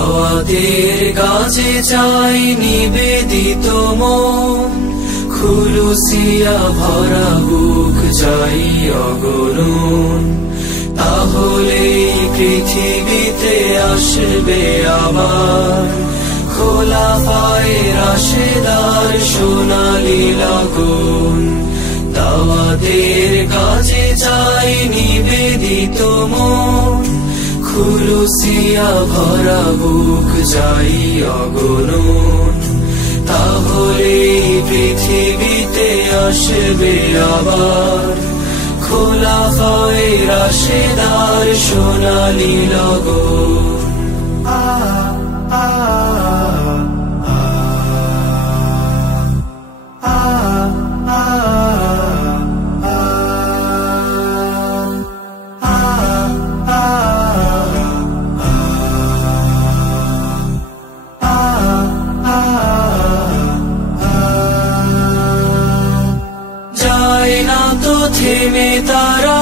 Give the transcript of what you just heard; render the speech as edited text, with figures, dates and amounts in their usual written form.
দাওয়াতের কাজে চাই নিবেদিত মন, খুলুসিয়া ভরা বুক চাই অগণন। তাহলে পৃথিবীতে আসবে আবার খোলাফায়ে রাশেদার সোনালী লগন। দাওয়াতের কাজে চাই নিবেদিত মন, খুলুসিয়া ভরা বুক চাই অগণন। তাহলে পৃথিবীতে আসবে আবার খোলাফায়ে রাশেদার সোনালী লগন। থেমে তারা